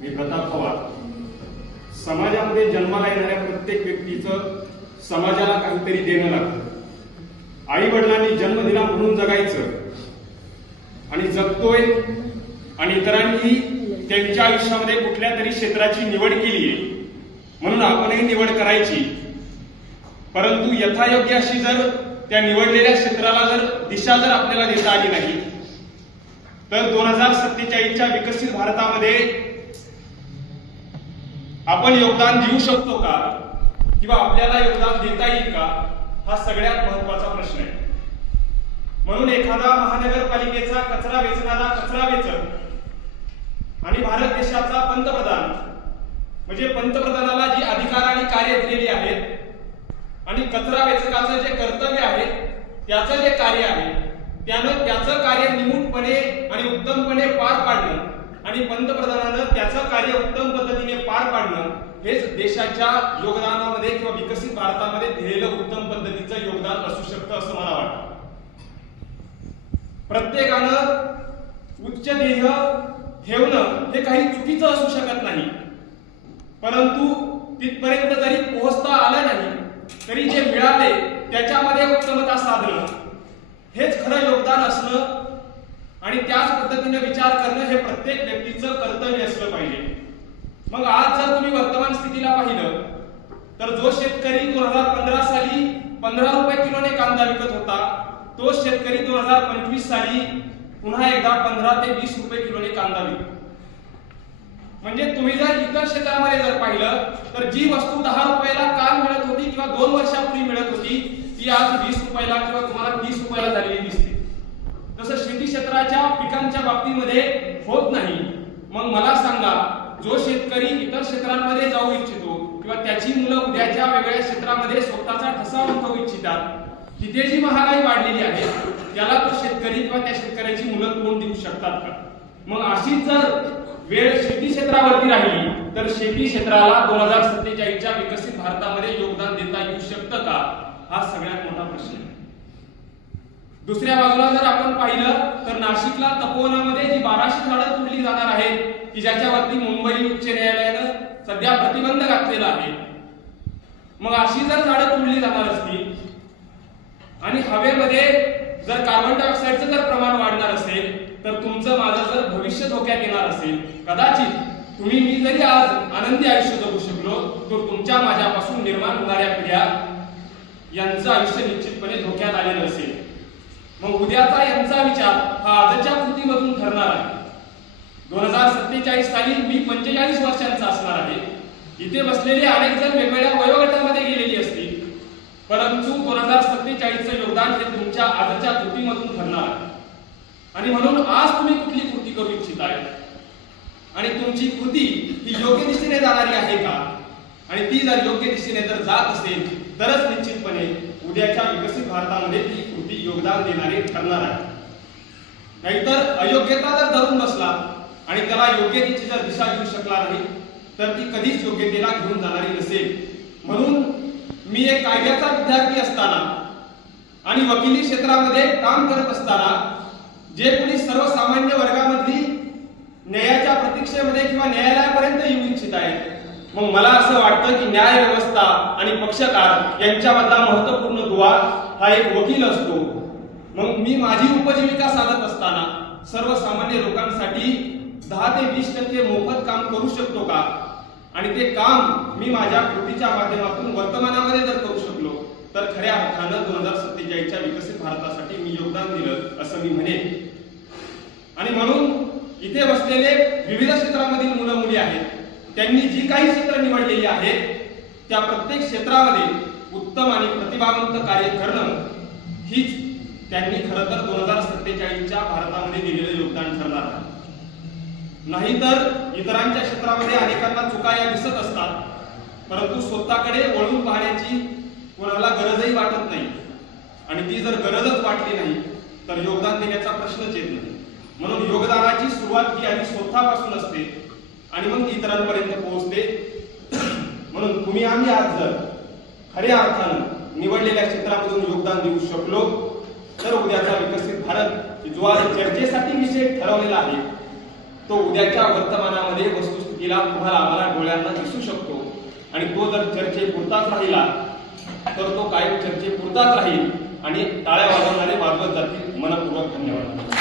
मी प्रताप पवार. समाजामध्ये जन्माला येणाऱ्या प्रत्येक व्यक्तीचं समाजाला काहीतरी देणं लागतं. आई वडिलांनी जन्म दिला म्हणून जगायचं आणि जगतोय, आणि इतरांनी त्यांच्या आयुष्यामध्ये कुठल्या तरी क्षेत्राची निवड केली आहे म्हणून आपणही निवड करायची. परंतु यथायोग्य अशी जर त्या निवडलेल्या क्षेत्राला जर दिशा जर आपल्याला देता आली नाही तर 2047च्या विकसित भारतामध्ये आपण योगदान देऊ शकतो का, किंवा आपल्याला योगदान देता येईल का, हा सगळ्यात महत्वाचा प्रश्न आहे. म्हणून एखादा महानगरपालिकेचा कचरा वेचणारा कचरा वेचक आणि भारत देशाचा पंतप्रधान म्हणजे पंतप्रधानाला जी अधिकार आणि कार्य दिलेली आहेत आणि कचरा वेचकाचं जे कर्तव्य आहे त्याचं जे कार्य आहे त्यानं त्याचं कार्य निमूटपणे आणि उत्तमपणे पार पाडणं आणि पंतप्रधानानं त्याचं कार्य उत्तम पद्धतीने पार पाडणं हेच देशाच्या योगदानामध्ये किंवा विकसित भारतामध्ये दिलेलं उत्तम पद्धतीचं योगदान असू शकतं असं मला वाटतं. प्रत्येकानं उच्च ध्येय ठेवणं हे काही चुकीचं असू शकत नाही, परंतु तिथपर्यंत जरी पोहोचता आलं नाही तरी जे मिळाले त्याच्यामध्ये उत्तमता साधणं हेच खरं योगदान असणं आणि त्याच पद्धतीने विचार करणं हे प्रत्येक व्यक्तीचं कर्तव्य असलं पाहिजे. मग आज जर तुम्ही वर्तमान स्थितीला पाहिलं तर जो शेतकरी 2015 साली 15 रुपये किलोने कांदा विकत होता तो शेतकरी 2025 साली पुन्हा एकदा 15 ते 20 रुपये किलोने कांदा विकतो. म्हणजे तुम्ही जर इतर क्षेत्रामध्ये जर पाहिलं तर जी वस्तू 10 रुपयाला काल मिळत होती किंवा 2 वर्षापूर्वी मिळत होती ती आज 20 रुपयाला किंवा तुम्हाला 30 रुपयाला झालेली दिसते. तसं शेती क्षेत्राच्या पिकांच्या बाबतीमध्ये होत नाही. मग मला सांगा, जो शेतकरी इतर क्षेत्रांमध्ये जाऊ इच्छितो किंवा त्याची मुलं उद्याच्या वेगळ्या क्षेत्रामध्ये स्वतःचा ठसा उमटवू इच्छितात, तिथे जी महागाई वाढलेली आहे त्याला तो शेतकरी किंवा त्या शेतकऱ्याची मुलं कोण देऊ शकतात का? मग अशीच जर वेळ शेती क्षेत्रावरती राहिली तर शेती क्षेत्राला 2047च्या विकसित भारतामध्ये योगदान देता येऊ शकतं का, हा सगळ्यात मोठा प्रश्न आहे. दुसऱ्या बाजूला जर आपण पाहिलं तर नाशिकला तपोवनामध्ये जी 1200 झाडं तोडली जाणार आहेत की ज्याच्यावरती मुंबई उच्च न्यायालयानं सध्या प्रतिबंध घातलेला आहे, मग अशी जर झाडं तोडली जाणार असतील आणि हवेमध्ये जर कार्बन डायऑक्साईडचं जर प्रमाण वाढणार असेल तर तुमचं माझं जर भविष्य धोक्यात येणार असेल. कदाचित मी जरी आज आनंदी आयुष्य जगू शकलो तर तुमच्या माझ्यापासून निर्माण होणाऱ्या पिढ्या यांचं आयुष्य निश्चितपणे धोक्यात आलेलं असेल. मग उद्याचा यांचा विचार हा आजच्या कृतीमधून ठरणार आहे. 2047 साली मी 45 वर्षांचा असणार आहे. इथे बसलेले अनेक जण वेगवेगळ्या वयोगटामध्ये गेलेली असतील, परंतु 2047चं योगदान हे तुमच्या आजच्या कृतीमधून ठरणार आहे. आणि म्हणून आज तुम्ही कुठली कृती करू इच्छिताय आणि तुमची कृती ही योग्य दिशेने जाणारी आहे का, आणि ती जर योग्य दिशेने जर जात असेल तरच निश्चितपणे उद्याच्या विकसित भारतामध्ये ती कृती योगदान देणारी ठरणार आहे. नाहीतर अयोग्यता जर धरून बसला आणि त्याला योग्यतेची जर दिशा देऊ शकला नाही तर ती कधीच योग्यतेला घेऊन जाणारी नसेल. म्हणून मी एक कायद्याचा विद्यार्थी असताना आणि वकिली क्षेत्रामध्ये काम करत असताना जे कोणी सर्वसामान्य वर्गामधली न्यायाच्या प्रतीक्षेमध्ये किंवा न्यायालयापर्यंत येऊ इच्छित आहेत, मग मला असं वाटतं की न्याय व्यवस्था आणि पक्षकार यांच्यामधला महत्वपूर्ण दुवा हा एक वकील असतो. मग मी माझी उपजीविका साधत असताना सर्वसामान्य लोकांसाठी 10 ते 20% मोफत काम करू शकतो का, आणि ते काम मी माझ्या कृतीच्या माध्यमातून वर्तमानामध्ये जर करू शकलो तर खऱ्या अर्थानं 2047च्या विकसित भारतासाठी मी योगदान दिलं असं मी म्हणेन. आणि म्हणून इथे बसलेले विविध क्षेत्रामधील मुलं मुली आहेत, त्यांनी जी काही क्षेत्र निवडलेली आहेत त्या प्रत्येक क्षेत्रामध्ये उत्तम आणि प्रतिभावंत कार्य करणं हीच त्यांनी खरं तर 2047च्या भारतामध्ये दिलेलं योगदान ठरणार आहे. नाहीतर इतरांच्या क्षेत्रामध्ये अनेकांना चुका या दिसत असतात, परंतु स्वतःकडे वळून पाहण्याची कोणाला गरजही वाटत नाही, आणि ती जर गरजच वाटली नाही तर योगदान देण्याचा प्रश्नच येत नाही. म्हणून योगदानाची सुरुवात ही आधी स्वतःपासून असते आणि मग इतरांपर्यंत पोहोचते. म्हणून तुम्ही आम्ही आज जर खऱ्या अर्थानं निवडलेल्या क्षेत्रामधून योगदान देऊ शकलो तर उद्याचा विकसित भारत जो आज चर्चेसाठी विषय ठरवलेला आहे तो उद्याच्या वर्तमानामध्ये वस्तुस्थितीला तुम्हाला आम्हाला डोळ्यांना दिसू शकतो आणि तो जर चर्चेपुरताच राहिला तर तो कायम चर्चेपुरताच राहील आणि टाळ्या वाजवणारे वाजवत जातील. मनपूर्वक धन्यवाद.